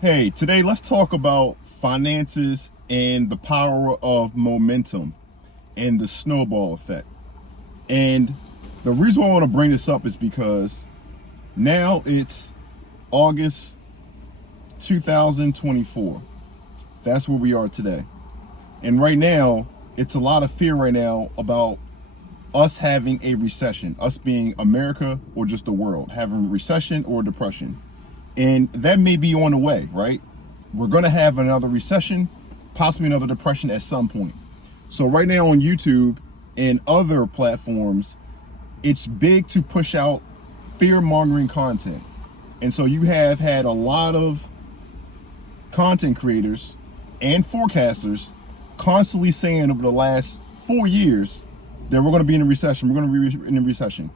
Hey, today let's talk about finances and the power of momentum and the snowball effect. And the reason why I want to bring this up is because now it's August 2024. That's where we are today. And right now, it's a lot of fear right now about us having a recession, us being America or just the world, having a recession or depression. And that may be on the way, right? We're going to have another recession, possibly another depression at some point. So right now on YouTube and other platforms, it's big to push out fear-mongering content. And so you have had a lot of content creators and forecasters constantly saying over the last 4 years that we're going to be in a recession, we're going to be in a recession.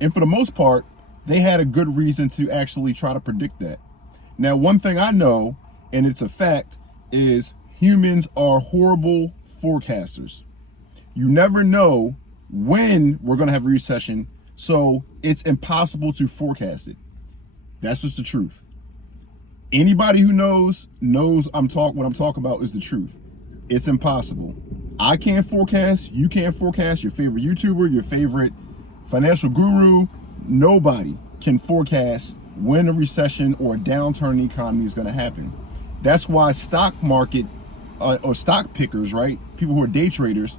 And for the most part, they had a good reason to actually try to predict that. Now, one thing I know, and it's a fact, is humans are horrible forecasters. You never know when we're going to have a recession, so it's impossible to forecast it. That's just the truth. Anybody who knows what I'm talking about is the truth. It's impossible. I can't forecast, you can't forecast, your favorite YouTuber, your favorite financial guru. Nobody can forecast when a recession or a downturn in the economy is going to happen. That's why stock market or stock pickers, right? People who are day traders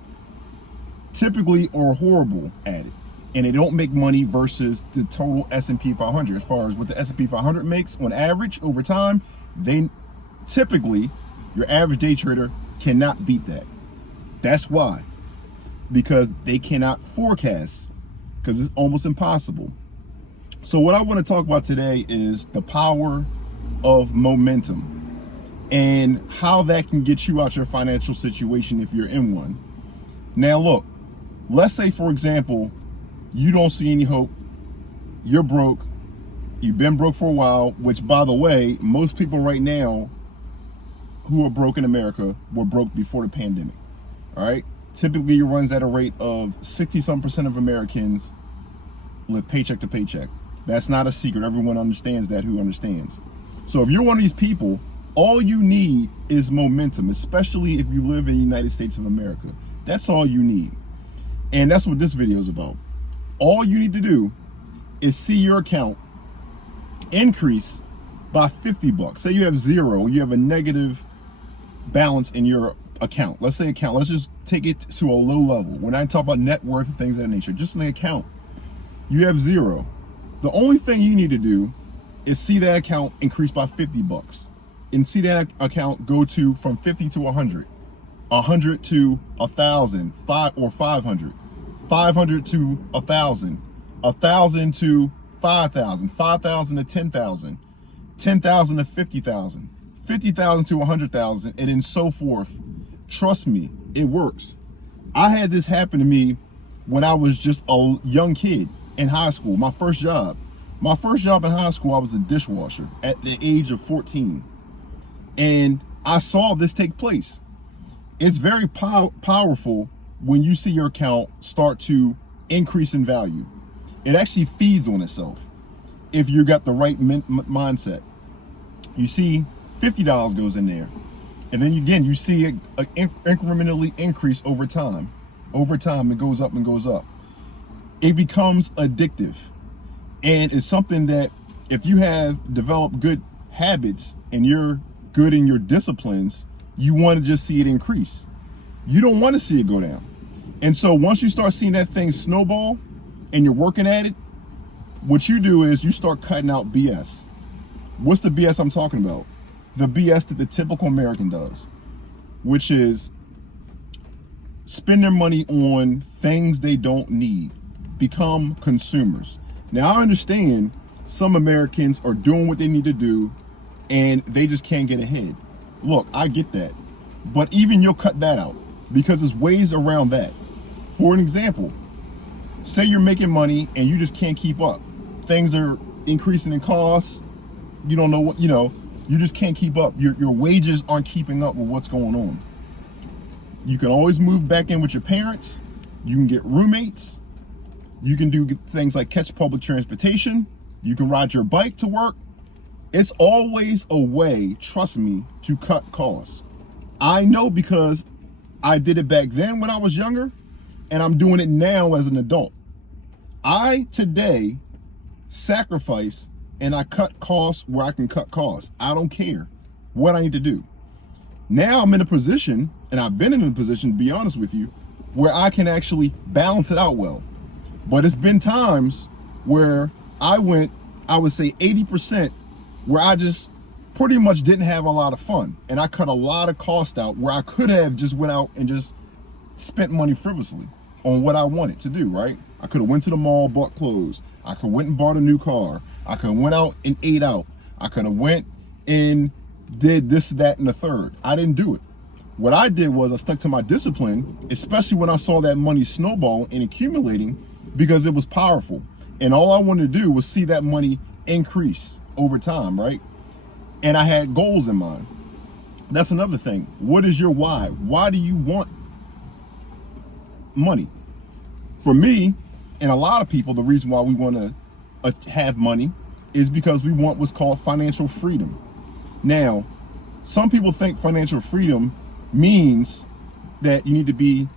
typically are horrible at it, and they don't make money versus the total S&P 500. As far as what the S&P 500 makes on average over time, they typically, your average day trader cannot beat that. That's why, because they cannot forecast, because it's almost impossible. So what I want to talk about today is the power of momentum and how that can get you out your financial situation if you're in one. Now look, let's say for example, you don't see any hope, you're broke, you've been broke for a while, which by the way, most people right now who are broke in America were broke before the pandemic, all right? Typically it runs at a rate of 60-some% of Americans live paycheck to paycheck. That's not a secret. Everyone understands that who understands. So if you're one of these people, all you need is momentum, especially if you live in the United States of America. That's all you need. And that's what this video is about. All you need to do is see your account increase by $50. Say you have zero, you have a negative balance in your account. Let's say account, let's just take it to a low level. When I talk about net worth and things of that nature, just an account, you have zero. The only thing you need to do is see that account increase by $50 and see that account go to from 50 to 100, 100 to 1,000, 500, 500 to 1,000, 1,000 to 5,000, 5,000 to 10,000, 10,000 to 50,000, 50,000 to 100,000, and then so forth. Trust me, it works. I had this happen to me when I was just a young kid in high school. My first job in high school, I was a dishwasher at the age of 14. And I saw this take place. It's very powerful when you see your account start to increase in value. It actually feeds on itself if you got the right mindset. You see $50 goes in there. And then again, you see it incrementally increase over time. Over time, it goes up and goes up. It becomes addictive. And it's something that if you have developed good habits and you're good in your disciplines, you want to just see it increase. You don't want to see it go down. And so once you start seeing that thing snowball and you're working at it, what you do is you start cutting out BS. What's the BS I'm talking about? The BS that the typical American does, which is spend their money on things they don't need, become consumers. Now, I understand some Americans are doing what they need to do and they just can't get ahead. Look, I get that. But even you'll cut that out because there's ways around that. For an example, say you're making money and you just can't keep up. Things are increasing in costs. You don't know what, you just can't keep up. Your wages aren't keeping up with what's going on. You can always move back in with your parents. You can get roommates. You can do things like catch public transportation. You can ride your bike to work. It's always a way, trust me, to cut costs. I know because I did it back then when I was younger, and I'm doing it now as an adult. I today sacrifice and I cut costs where I can cut costs. I don't care what I need to do. Now I'm in a position, and I've been in a position, to be honest with you, where I can actually balance it out well. But it's been times where I would say 80%, where I just pretty much didn't have a lot of fun. And I cut a lot of cost out where I could have just went out and just spent money frivolously on what I wanted to do, right? I could have went to the mall, bought clothes. I could have went and bought a new car. I could have went out and ate out. I could have went and did this, that, and the third. I didn't do it. What I did was I stuck to my discipline, especially when I saw that money snowball and accumulating, because it was powerful. And all I wanted to do was see that money increase over time, right? And I had goals in mind. That's another thing. What is your why? Why do you want money? For me, and a lot of people, the reason why we want to have money is because we want what's called financial freedom. Now, some people think financial freedom means that you need to be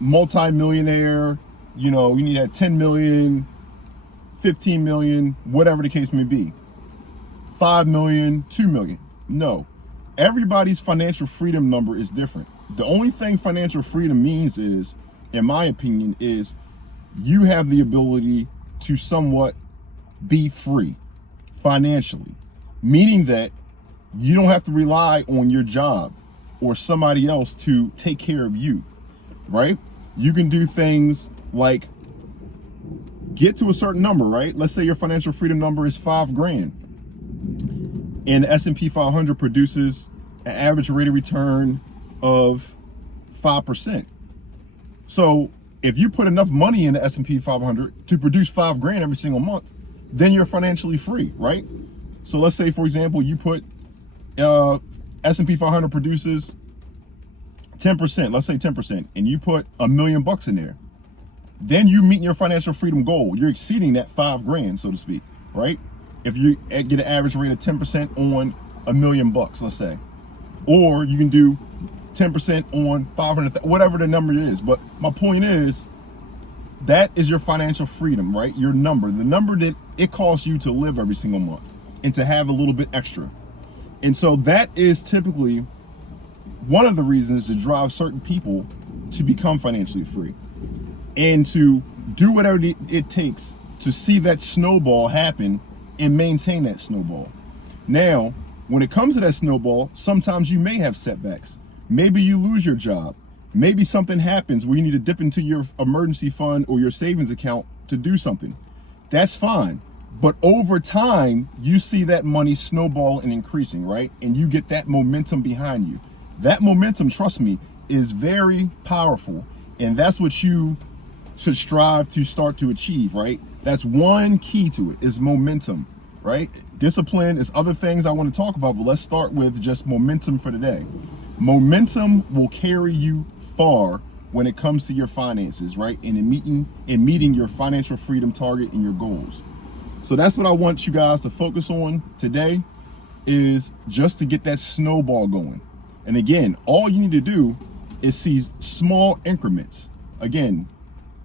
multi-millionaire, you need to have 10 million, 15 million, whatever the case may be, 5 million, 2 million. No, everybody's financial freedom number is different. The only thing financial freedom means is, in my opinion, is you have the ability to somewhat be free financially, meaning that you don't have to rely on your job or somebody else to take care of you, right? You can do things like get to a certain number, right? Let's say your financial freedom number is $5,000 and the S&P 500 produces an average rate of return of 5%. So if you put enough money in the S&P 500 to produce $5,000 every single month, then you're financially free, right? So let's say, for example, you put S&P 500 produces 10%, let's say 10%, and you put $1 million in there. Then you meet your financial freedom goal. You're exceeding that $5,000, so to speak, right? If you get an average rate of 10% on $1 million, let's say, or you can do 10% on 500, whatever the number is. But my point is, that is your financial freedom, right? Your number, the number that it costs you to live every single month and to have a little bit extra. And so that is typically one of the reasons to drive certain people to become financially free and to do whatever it takes to see that snowball happen and maintain that snowball. Now, when it comes to that snowball, sometimes you may have setbacks. Maybe you lose your job. Maybe something happens where you need to dip into your emergency fund or your savings account to do something. That's fine. But over time, you see that money snowball and increasing, right? And you get that momentum behind you. That momentum, trust me, is very powerful. And that's what you should strive to start to achieve, right? That's one key to it, is momentum, right? Discipline is other things I want to talk about, but let's start with just momentum for today. Momentum will carry you far when it comes to your finances, right? And in meeting your financial freedom target and your goals. So that's what I want you guys to focus on today, is just to get that snowball going. And again, all you need to do is see small increments. Again,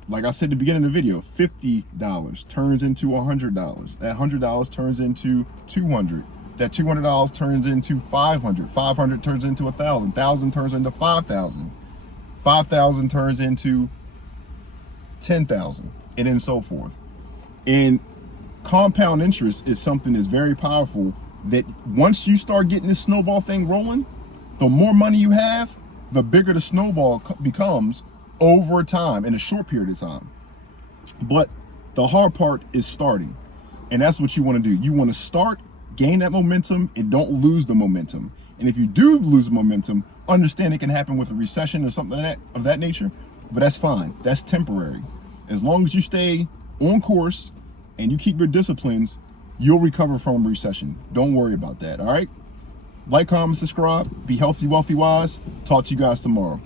like I said at the beginning of the video, $50 turns into $100. That $100 turns into $200. That $200 turns into $500. $500 turns into $1,000. $1,000 turns into $5,000. $5,000 turns into $10,000, and then so forth. And compound interest is something that's very powerful, that once you start getting this snowball thing rolling, the more money you have, the bigger the snowball becomes over time, in a short period of time. But the hard part is starting. And that's what you want to do. You want to start, gain that momentum, and don't lose the momentum. And if you do lose momentum, understand it can happen with a recession or something of that nature, but that's fine. That's temporary. As long as you stay on course and you keep your disciplines, you'll recover from a recession. Don't worry about that, all right? Like, comment, subscribe. Be healthy, wealthy, wise. Talk to you guys tomorrow.